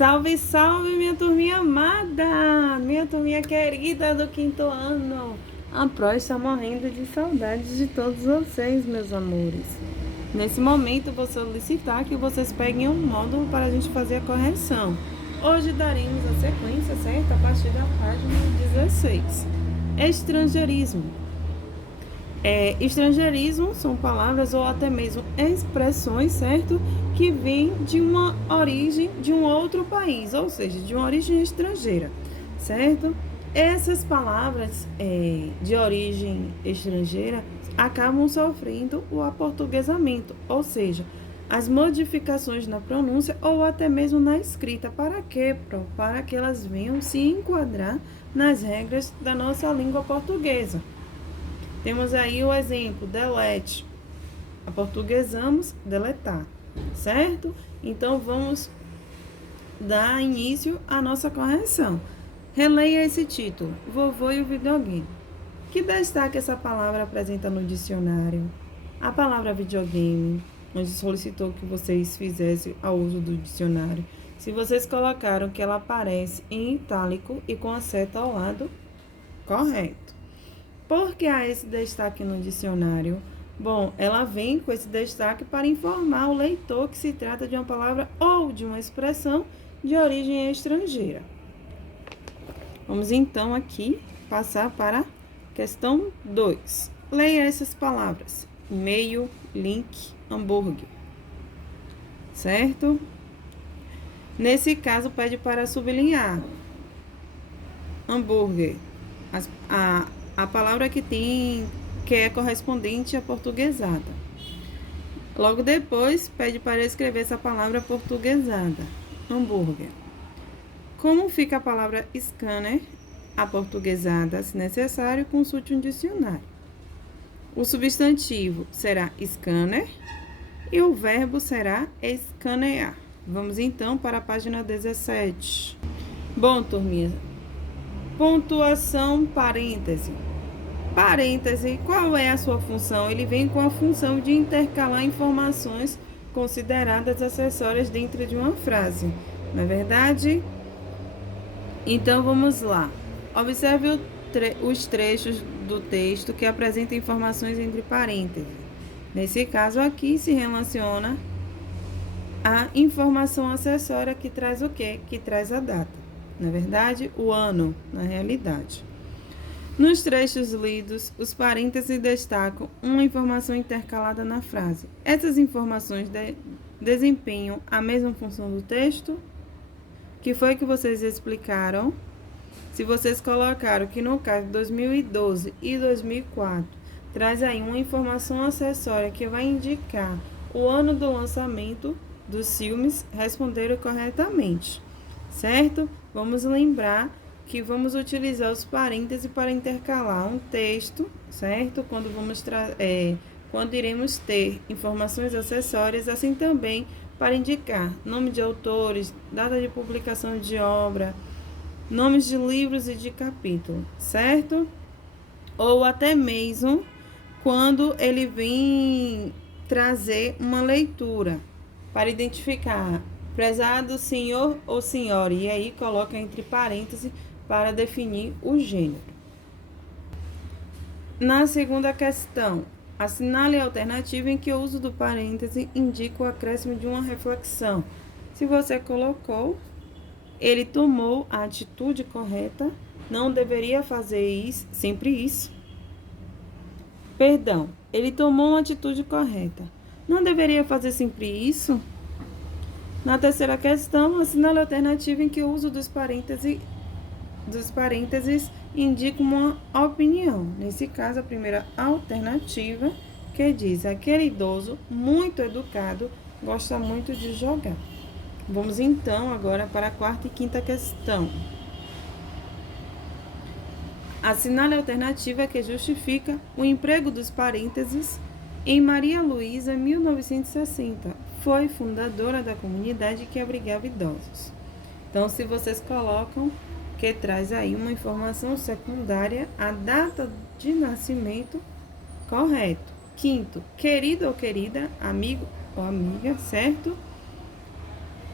Salve, salve, minha turminha amada, minha turminha querida do quinto ano. A Pro está morrendo de saudades de todos vocês, meus amores. Nesse momento, vou solicitar que vocês peguem um módulo para a gente fazer a correção. Hoje daremos a sequência, certo? A partir da página 16. Estrangeirismo. Estrangeirismo são palavras ou até mesmo expressões, certo? Que vêm de uma origem de um outro país, ou seja, de uma origem estrangeira, certo? Essas palavras de origem estrangeira acabam sofrendo o aportuguesamento, ou seja, as modificações na pronúncia ou até mesmo na escrita. Para quê, Pro? Para que elas venham se enquadrar nas regras da nossa língua portuguesa. Temos aí o exemplo, delete. Aportuguesamos, deletar, certo? Então, vamos dar início à nossa correção. Releia esse título, Vovô e o Videogame. Que destaque essa palavra apresenta no dicionário? A palavra videogame, onde solicitou que vocês fizessem ao uso do dicionário. Se vocês colocaram que ela aparece em itálico e com a seta ao lado, correto. Por que há esse destaque no dicionário? Bom, ela vem com esse destaque para informar o leitor que se trata de uma palavra ou de uma expressão de origem estrangeira. Vamos então aqui passar para a questão 2. Leia essas palavras: e-mail, link, hambúrguer. Certo? Nesse caso, pede para sublinhar. Hambúrguer. A palavra que é correspondente à portuguesada. Logo depois, pede para escrever essa palavra portuguesada, hambúrguer. Como fica a palavra scanner, aportuguesada, se necessário, consulte um dicionário. O substantivo será scanner e o verbo será escanear. Vamos então para a página 17. Bom, turminha, pontuação, parêntese. Parêntese, qual é a sua função? Ele vem com a função de intercalar informações consideradas acessórias dentro de uma frase, não é verdade? Então, vamos lá. Observe os trechos do texto que apresentam informações entre parênteses. Nesse caso aqui, se relaciona a informação acessória que traz o quê? Que traz a data. Na verdade, o ano, na realidade. Nos trechos lidos, os parênteses destacam uma informação intercalada na frase. Essas informações desempenham a mesma função do texto? Que foi que vocês explicaram? Se vocês colocaram que no caso de 2012 e 2004, traz aí uma informação acessória que vai indicar o ano do lançamento dos filmes, responderam corretamente, certo? Vamos lembrar que vamos utilizar os parênteses para intercalar um texto, certo? Quando iremos ter informações acessórias, assim também para indicar nome de autores, data de publicação de obra, nomes de livros e de capítulo, certo? Ou até mesmo quando ele vem trazer uma leitura para identificar prezado senhor ou senhora, e aí coloca entre parênteses para definir o gênero. Na segunda questão, assinale a alternativa em que o uso do parêntese indica o acréscimo de uma reflexão. Se você colocou, ele tomou a atitude correta, não deveria fazer isso, sempre isso. Perdão, ele tomou uma atitude correta, não deveria fazer sempre isso? Na terceira questão, assinale a alternativa em que o uso dos parênteses indica uma opinião. Nesse caso, a primeira alternativa que diz: aquele idoso muito educado gosta muito de jogar. Vamos então agora para a quarta e quinta questão. Assinale a alternativa que justifica o emprego dos parênteses em Maria Luísa, 1960. Foi fundadora da comunidade que abrigava idosos. Então, se vocês colocam que traz aí uma informação secundária, a data de nascimento, correto. Quinto, querido ou querida, amigo ou amiga, certo?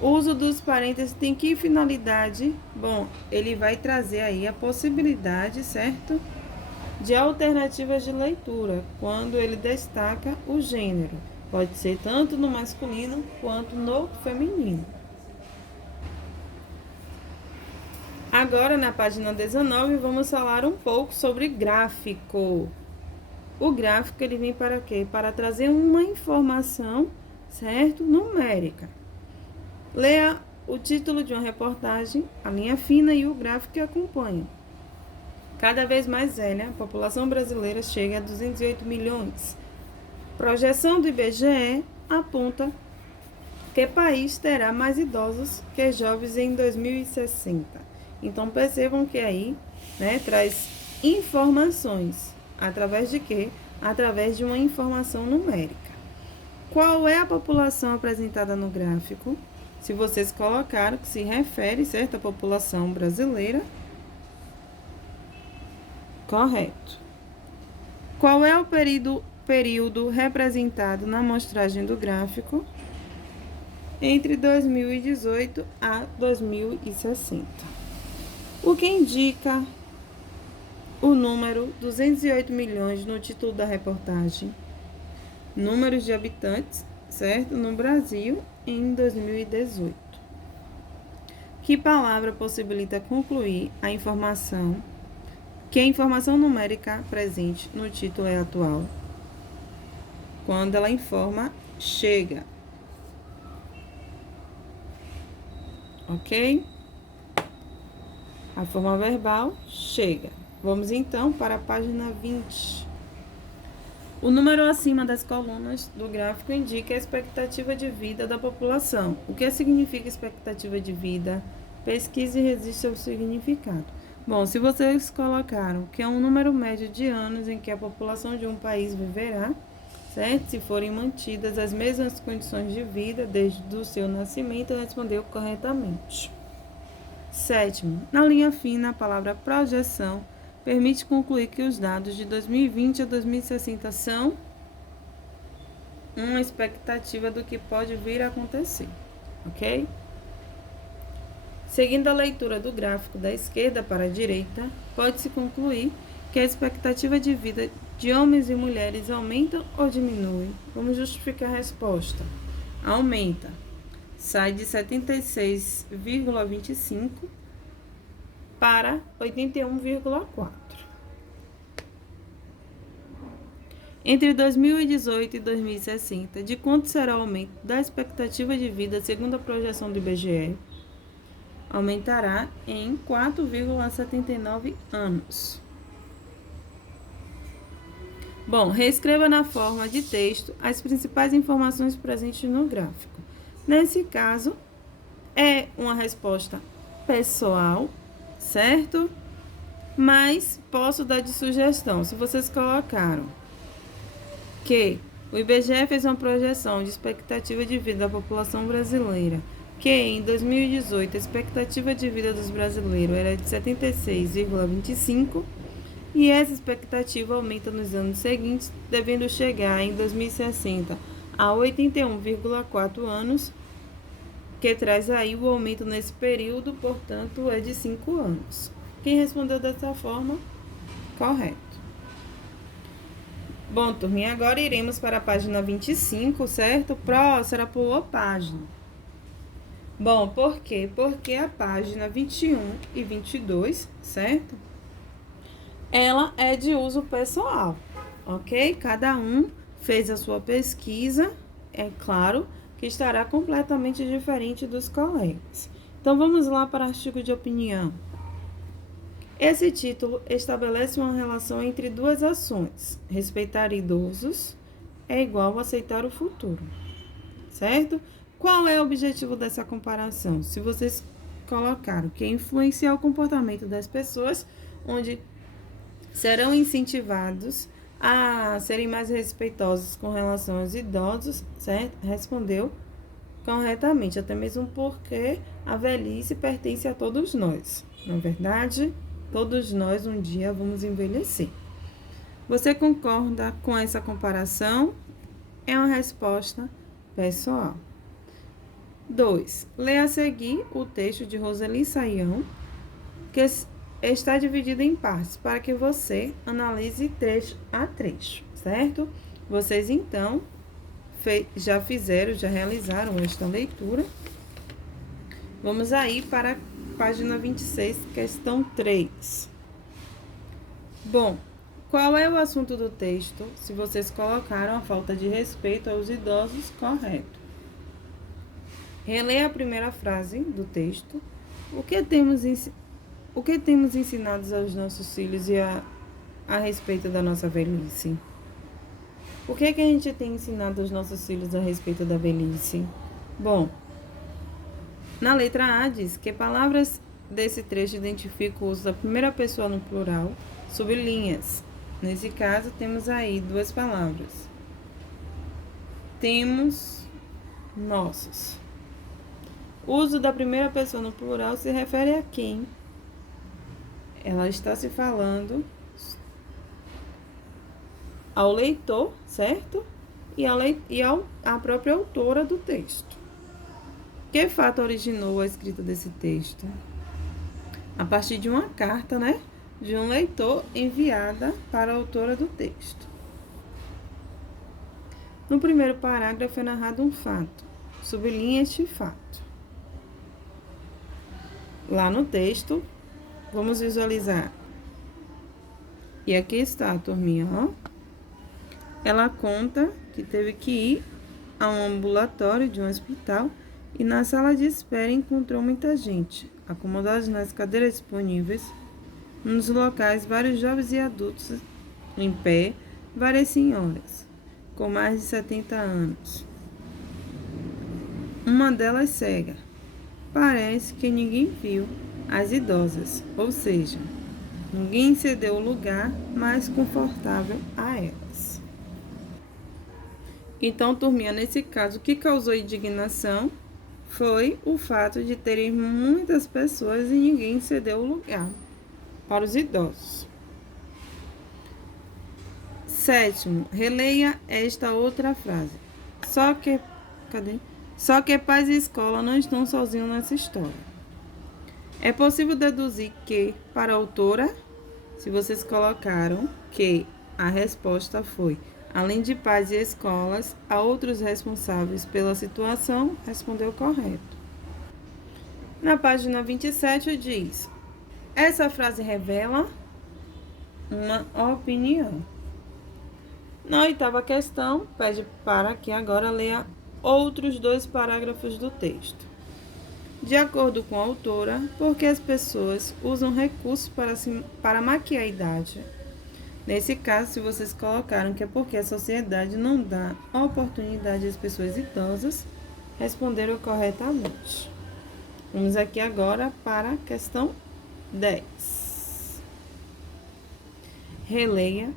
O uso dos parênteses tem que finalidade? Bom, ele vai trazer aí a possibilidade, certo? De alternativas de leitura, quando ele destaca o gênero. Pode ser tanto no masculino quanto no feminino. Agora, na página 19, vamos falar um pouco sobre gráfico. O gráfico, ele vem para quê? Para trazer uma informação, certo? Numérica. Leia o título de uma reportagem, a linha fina e o gráfico que acompanha. Cada vez mais velha, a população brasileira chega a 208 milhões. Projeção do IBGE aponta que o país terá mais idosos que jovens em 2060. Então, percebam que aí, traz informações. Através de quê? Através de uma informação numérica. Qual é a população apresentada no gráfico? Se vocês colocaram que se refere, certo, à população brasileira. Correto. Qual é o período representado na amostragem do gráfico? Entre 2018 a 2060. O que indica o número 208 milhões no título da reportagem? Números de habitantes, certo? No Brasil em 2018. Que palavra possibilita concluir a informação que a informação numérica presente no título é atual? Quando ela informa, chega. Ok? A forma verbal, chega. Vamos então para a página 20. O número acima das colunas do gráfico indica a expectativa de vida da população. O que significa expectativa de vida? Pesquise e resista ao significado. Bom, se vocês colocaram que é um número médio de anos em que a população de um país viverá, certo? Se forem mantidas as mesmas condições de vida desde o seu nascimento, respondeu corretamente. Sétimo, na linha fina, a palavra projeção permite concluir que os dados de 2020 a 2060 são uma expectativa do que pode vir a acontecer, ok? Seguindo a leitura do gráfico da esquerda para a direita, pode-se concluir que a expectativa de vida de homens e mulheres aumenta ou diminui? Vamos justificar a resposta. Aumenta. Sai de 76,25 para 81,4. Entre 2018 e 2060, de quanto será o aumento da expectativa de vida segundo a projeção do IBGE? Aumentará em 4,79 anos. Bom, reescreva na forma de texto as principais informações presentes no gráfico. Nesse caso, é uma resposta pessoal, certo? Mas posso dar de sugestão. Se vocês colocaram que o IBGE fez uma projeção de expectativa de vida da população brasileira, que em 2018 a expectativa de vida dos brasileiros era de 76,25 e essa expectativa aumenta nos anos seguintes, devendo chegar em 2060 a 81,4 anos, que traz aí o aumento nesse período, portanto, é de 5 anos. Quem respondeu dessa forma? Correto. Bom, turminha, agora iremos para a página 25, certo? Próxima, pulou página. Bom, por quê? Porque a página 21 e 22, certo? Ela é de uso pessoal, ok? Cada um fez a sua pesquisa, é claro que estará completamente diferente dos colegas. Então, vamos lá para o artigo de opinião. Esse título estabelece uma relação entre duas ações. Respeitar idosos é igual a aceitar o futuro, certo? Qual é o objetivo dessa comparação? Se vocês colocaram que é influenciar o comportamento das pessoas, onde serão incentivados a serem mais respeitosos com relação aos idosos, certo? Respondeu corretamente, até mesmo porque a velhice pertence a todos nós. Na verdade, todos nós um dia vamos envelhecer. Você concorda com essa comparação? É uma resposta pessoal. 2. Leia a seguir o texto de Roseli Saião, que está dividido em partes, para que você analise trecho a trecho, certo? Vocês, então, já realizaram esta leitura. Vamos aí para a página 26, questão 3. Bom, qual é o assunto do texto se vocês colocaram a falta de respeito aos idosos correto? Releia a primeira frase do texto. O que temos ensinado aos nossos filhos a respeito da nossa velhice? O que a gente tem ensinado aos nossos filhos a respeito da velhice? Bom, na letra A diz que palavras desse trecho identificam o uso da primeira pessoa no plural, sublinhas. Nesse caso, temos aí duas palavras. Temos nossos. O uso da primeira pessoa no plural se refere a quem? Ela está se falando ao leitor, certo? E à própria autora do texto. Que fato originou a escrita desse texto? A partir de uma carta, né? De um leitor enviada para a autora do texto. No primeiro parágrafo é narrado um fato. Sublinhe este fato. Lá no texto, vamos visualizar. E aqui está a turminha, ó. Ela conta que teve que ir a um ambulatório de um hospital e na sala de espera encontrou muita gente, acomodados nas cadeiras disponíveis. Nos locais, vários jovens e adultos em pé, várias senhoras, com mais de 70 anos. Uma delas cega. Parece que ninguém viu as idosas, ou seja, ninguém cedeu o lugar mais confortável a elas. Então, turminha, nesse caso, o que causou indignação foi o fato de terem muitas pessoas e ninguém cedeu o lugar para os idosos. 7. Releia esta outra frase. Só que pais e escola não estão sozinhos nessa história. É possível deduzir que, para a autora, se vocês colocaram que a resposta foi: além de pais e escolas, há outros responsáveis pela situação, respondeu correto. Na página 27 diz: essa frase revela uma opinião. Na 8ª questão, pede para que agora leia outros 2 parágrafos do texto. De acordo com a autora, porque as pessoas usam recursos para maquiar a idade. Nesse caso, se vocês colocaram que é porque a sociedade não dá oportunidade às pessoas idosas, responderam corretamente. Vamos aqui agora para a questão 10. Releia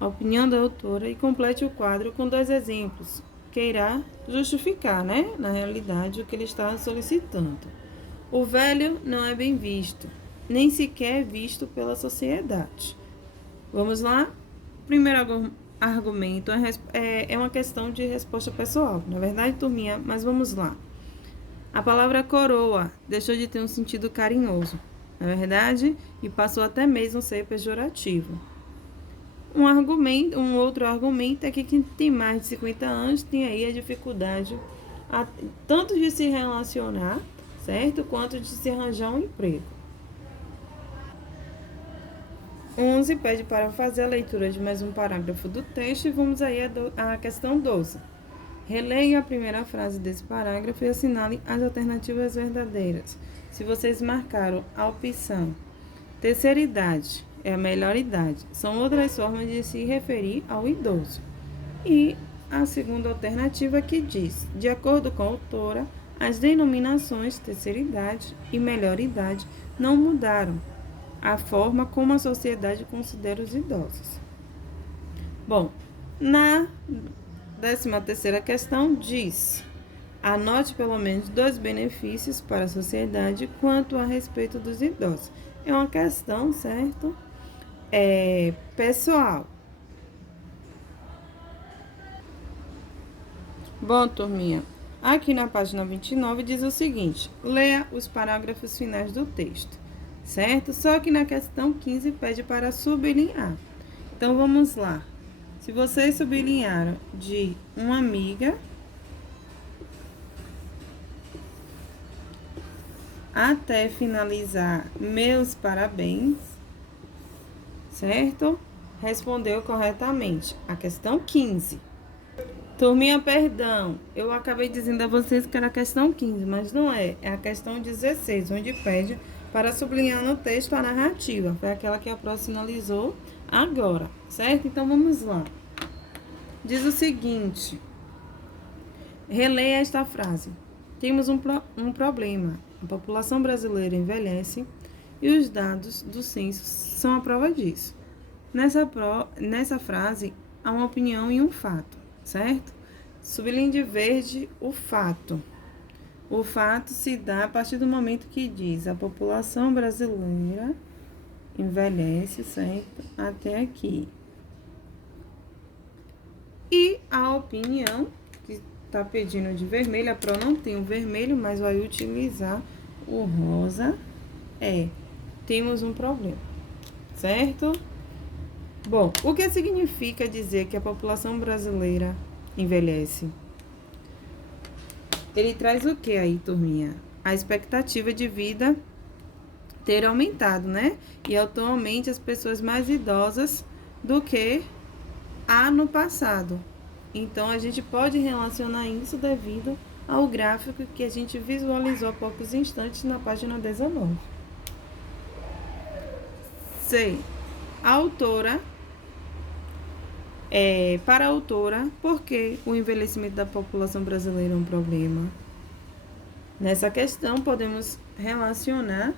a opinião da autora e complete o quadro com 2 exemplos, que irá justificar, né, na realidade, o que ele está solicitando. O velho não é bem visto, nem sequer é visto pela sociedade. Vamos lá? Primeiro argumento é uma questão de resposta pessoal, na verdade, turminha, mas vamos lá. A palavra coroa deixou de ter um sentido carinhoso, na verdade, e passou até mesmo a ser pejorativo. Um outro argumento é que quem tem mais de 50 anos tem aí a dificuldade tanto de se relacionar, certo? Quanto de se arranjar um emprego. 11 pede para fazer a leitura de mais um parágrafo do texto e vamos aí à questão 12. Releia a primeira frase desse parágrafo e assinale as alternativas verdadeiras. Se vocês marcaram a opção terceira idade é a melhor idade, são outras formas de se referir ao idoso. E a segunda alternativa que diz, de acordo com a autora, as denominações terceira idade e melhor idade não mudaram a forma como a sociedade considera os idosos. Bom, na 13ª questão diz: anote pelo menos 2 benefícios para a sociedade quanto a respeito dos idosos. É uma questão, certo? Pessoal. Bom, turminha, Aqui na página 29 diz o seguinte: leia os parágrafos finais do texto, certo? Só que na questão 15 pede para sublinhar. Então, vamos lá. Se vocês sublinharam de uma amiga até finalizar meus parabéns, certo? Respondeu corretamente. A questão 15. Turminha, perdão, eu acabei dizendo a vocês que era a questão 15, mas não é. É a questão 16, onde pede para sublinhar no texto a narrativa. Foi aquela que a Pro sinalizou agora, certo? Então, vamos lá. Diz o seguinte: releia esta frase. Temos um problema. A população brasileira envelhece e os dados do censo são a prova disso. Nessa frase, há uma opinião e um fato, certo? Sublinhe de verde o fato. O fato se dá a partir do momento que diz: a população brasileira envelhece, certo? Até aqui. E a opinião, que está pedindo de vermelho, a Pro não tem o vermelho, mas vai utilizar o rosa, temos um problema, certo? Bom, o que significa dizer que a população brasileira envelhece? Ele traz o que aí, turminha? A expectativa de vida ter aumentado, né? E atualmente as pessoas mais idosas do que há no passado. Então, a gente pode relacionar isso devido ao gráfico que a gente visualizou há poucos instantes na página 19. C. A autora... para a autora, por que o envelhecimento da população brasileira é um problema? Nessa questão, podemos relacionar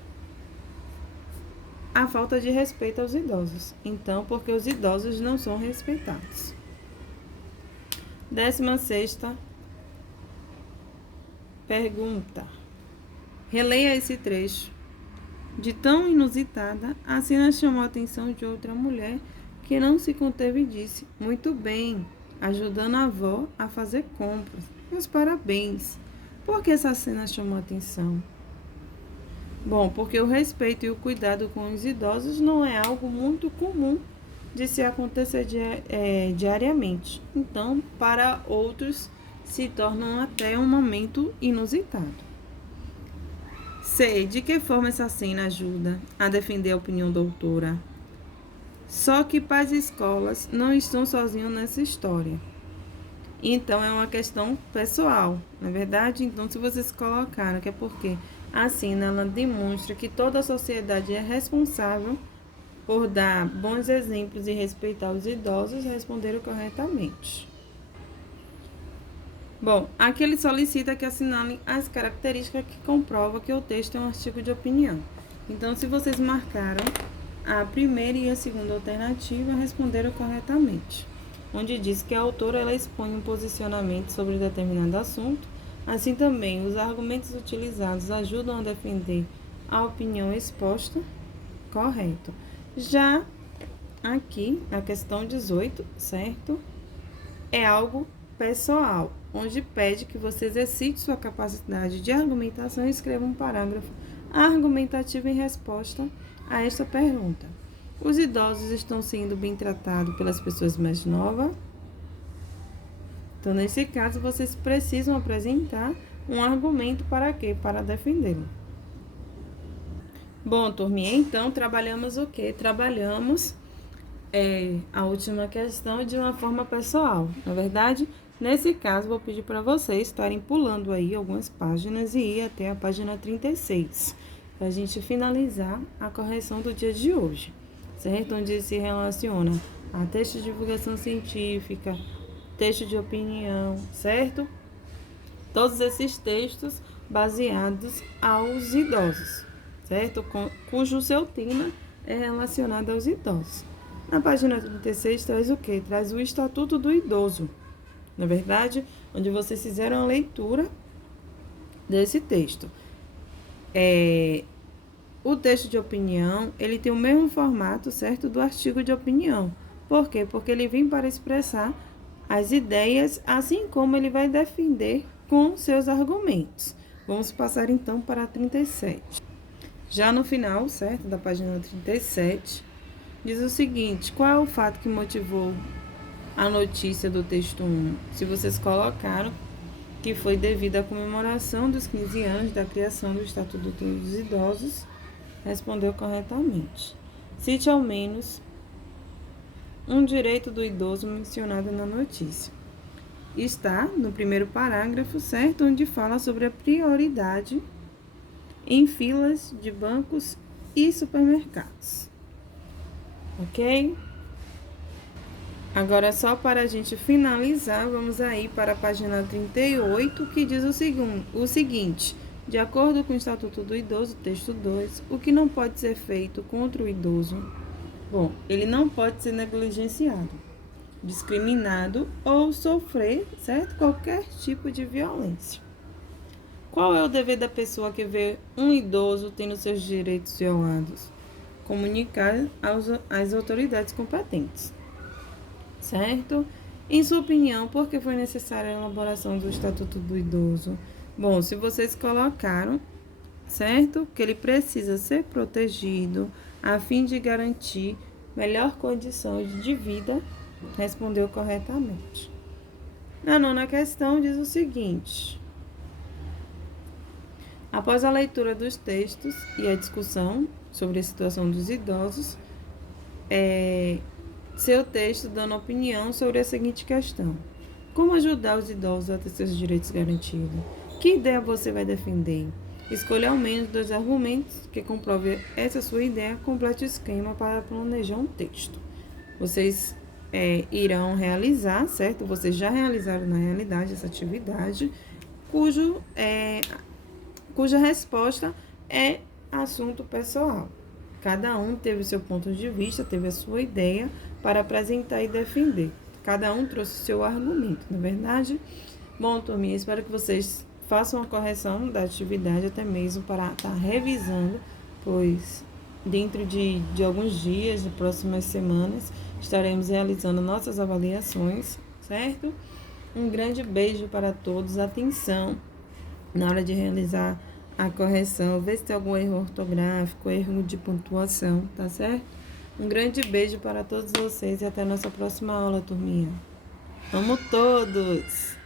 a falta de respeito aos idosos. Então, porque os idosos não são respeitados. 16ª pergunta. Releia esse trecho. De tão inusitada, a cena chamou a atenção de outra mulher que não se conteve e disse: muito bem, ajudando a avó a fazer compras. Meus parabéns. Por que essa cena chamou a atenção? Bom, porque o respeito e o cuidado com os idosos não é algo muito comum de se acontecer diariamente. Então, para outros, se torna até um momento inusitado. C. De que forma essa cena ajuda a defender a opinião da autora? Só que pais e escolas não estão sozinhos nessa história. Então, é uma questão pessoal, não é verdade? Então, se vocês colocaram que é porque a cena ela demonstra que toda a sociedade é responsável por dar bons exemplos e respeitar os idosos, responderam corretamente. Bom, aqui ele solicita que assinalem as características que comprovam que o texto é um artigo de opinião. Então, se vocês marcaram a primeira e a segunda alternativa, responderam corretamente. Onde diz que a autora ela expõe um posicionamento sobre determinado assunto, assim também os argumentos utilizados ajudam a defender a opinião exposta, correto. Já aqui, na questão 18, certo? É algo pessoal, onde pede que você exercite sua capacidade de argumentação e escreva um parágrafo argumentativo em resposta a esta pergunta. Os idosos estão sendo bem tratados pelas pessoas mais novas? Então, nesse caso, vocês precisam apresentar um argumento para quê? Para defendê-lo. Bom, turminha, então, trabalhamos o quê? Trabalhamos a última questão de uma forma pessoal. Na verdade, nesse caso, vou pedir para vocês estarem pulando aí algumas páginas e ir até a página 36, para a gente finalizar a correção do dia de hoje, certo? Onde se relaciona a texto de divulgação científica, texto de opinião, certo? Todos esses textos baseados aos idosos, certo? Cujo seu tema é relacionado aos idosos. Na página 36 traz o quê? Traz o Estatuto do Idoso, na verdade, onde vocês fizeram a leitura desse texto. O texto de opinião, ele tem o mesmo formato, certo, do artigo de opinião. Por quê? Porque ele vem para expressar as ideias, assim como ele vai defender com seus argumentos. Vamos passar então para a 37. Já no final, certo, da página 37, diz o seguinte: qual é o fato que motivou a notícia do texto 1? Se vocês colocaram que foi devido à comemoração dos 15 anos da criação do Estatuto dos Idosos, respondeu corretamente. Cite ao menos um direito do idoso mencionado na notícia. Está no primeiro parágrafo, certo? Onde fala sobre a prioridade em filas de bancos e supermercados. Ok? Agora, só para a gente finalizar, vamos aí para a página 38, que diz o seguinte: de acordo com o Estatuto do Idoso, texto 2, o que não pode ser feito contra o idoso? Bom, ele não pode ser negligenciado, discriminado ou sofrer, certo? Qualquer tipo de violência. Qual é o dever da pessoa que vê um idoso tendo seus direitos violados? Comunicar às autoridades competentes, certo? Em sua opinião, por que foi necessária a elaboração do Estatuto do Idoso? Bom, se vocês colocaram, certo? Que ele precisa ser protegido a fim de garantir melhor condição de vida, respondeu corretamente. Na nona questão diz o seguinte: após a leitura dos textos e a discussão sobre a situação dos idosos, seu texto dando opinião sobre a seguinte questão: como ajudar os idosos a ter seus direitos garantidos? Que ideia você vai defender? Escolha ao menos 2 argumentos que comprovem essa sua ideia, complete o esquema para planejar um texto. Vocês irão realizar, certo? Vocês já realizaram na realidade essa atividade, cuja resposta é assunto pessoal. Cada um teve o seu ponto de vista, teve a sua ideia para apresentar e defender. Cada um trouxe o seu argumento, não é verdade? Bom, turminha, espero que vocês façam a correção da atividade, até mesmo para estar revisando, pois dentro de alguns dias, de próximas semanas, estaremos realizando nossas avaliações, certo? Um grande beijo para todos, atenção na hora de realizar a correção, ver se tem algum erro ortográfico, erro de pontuação, tá certo? Um grande beijo para todos vocês e até a nossa próxima aula, turminha. Amo todos!